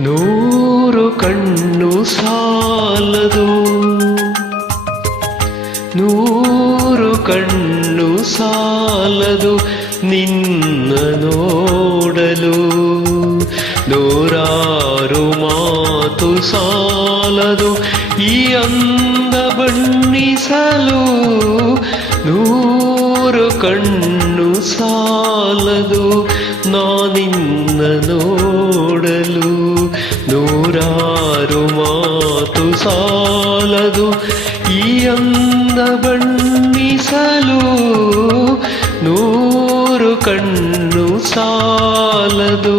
ನೂರು ಕಣ್ಣು ಸಾಲದು. ನೂರು ಕಣ್ಣು ಸಾಲದು ನಿನ್ನ ನೋಡಲು. ನೂರಾರು ಮಾತು ಸಾಲದು ಈ ಅಂದ ಬಣ್ಣಿಸಲು. ನೂರು ಕಣ್ಣು ಸಾಲದು ನಾನಿನ್ನ ಸಾಲದು ಈ ಅಂದ ಬಣ್ಣಿಸಲು ನೂರು ಕಣ್ಣು ಸಾಲದು.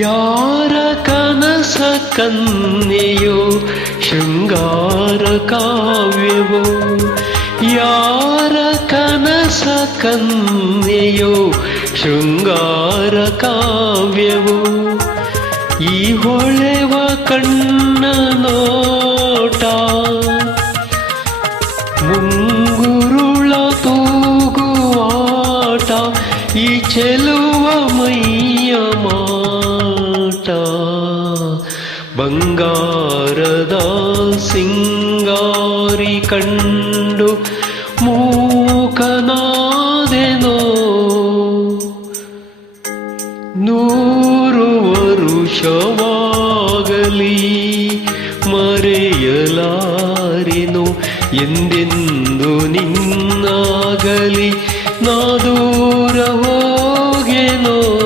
ಯಾರ ಕನಸ ಕನ್ಯೆಯೋ ಶೃಂಗಾರ ಕಾವ್ಯವೋ ಯಾರ ಕನಸ ಕನ್ಯೆಯೋ ಶೃಂಗಾರ ಕಾವ್ಯವೋ ಈ ಹೊಳೆವ ಕಣ್ಣ ನೋಟ ಮುಂಗುರುಳ ತೂಗುವಾಟ ಈ ಚೆಲುವ ಮೈಯ ಬಂಗಾರದ ಸಿಂಗಾರಿ ಕಂಡು ಮೂಕನಾದೆನೋ. ನೂರು ವರುಷವಾಗಲಿ ಮರೆಯಲಾರೆನು ಎಂದೆಂದು ನಿನ್ನಾಗಲಿ ನಾ ದೂರ ಹೋಗೆನೋ.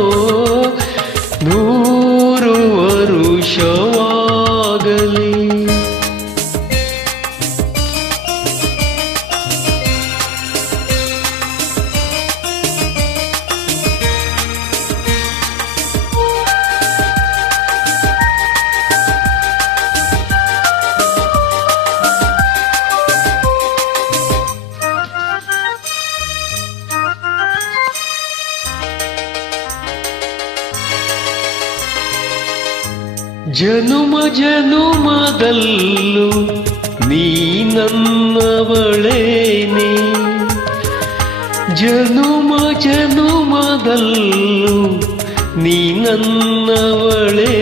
ಜನುಮ ಜನುಮದಲ್ಲೂ ನೀ ನನ್ನವಳೇನೆ. ಜನುಮ ಜನುಮದಲ್ಲೂ ನೀ ನನ್ನವಳೇನೆ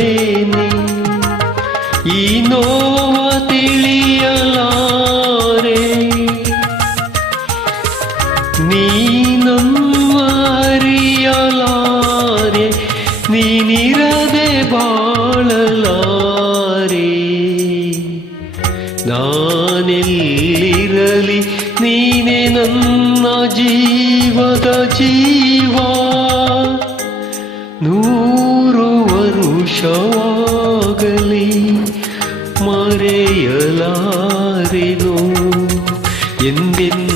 ಬಾಳಲಾರೆ ನಾನೆಲ್ಲಿರಲಿ ನೀನೆ ನನ್ನ ಜೀವದ ಜೀವ ನೂರು ವರುಷವಾಗಲಿ ಮರೆಯಲಾರೆನು ಎಂದೆಂದು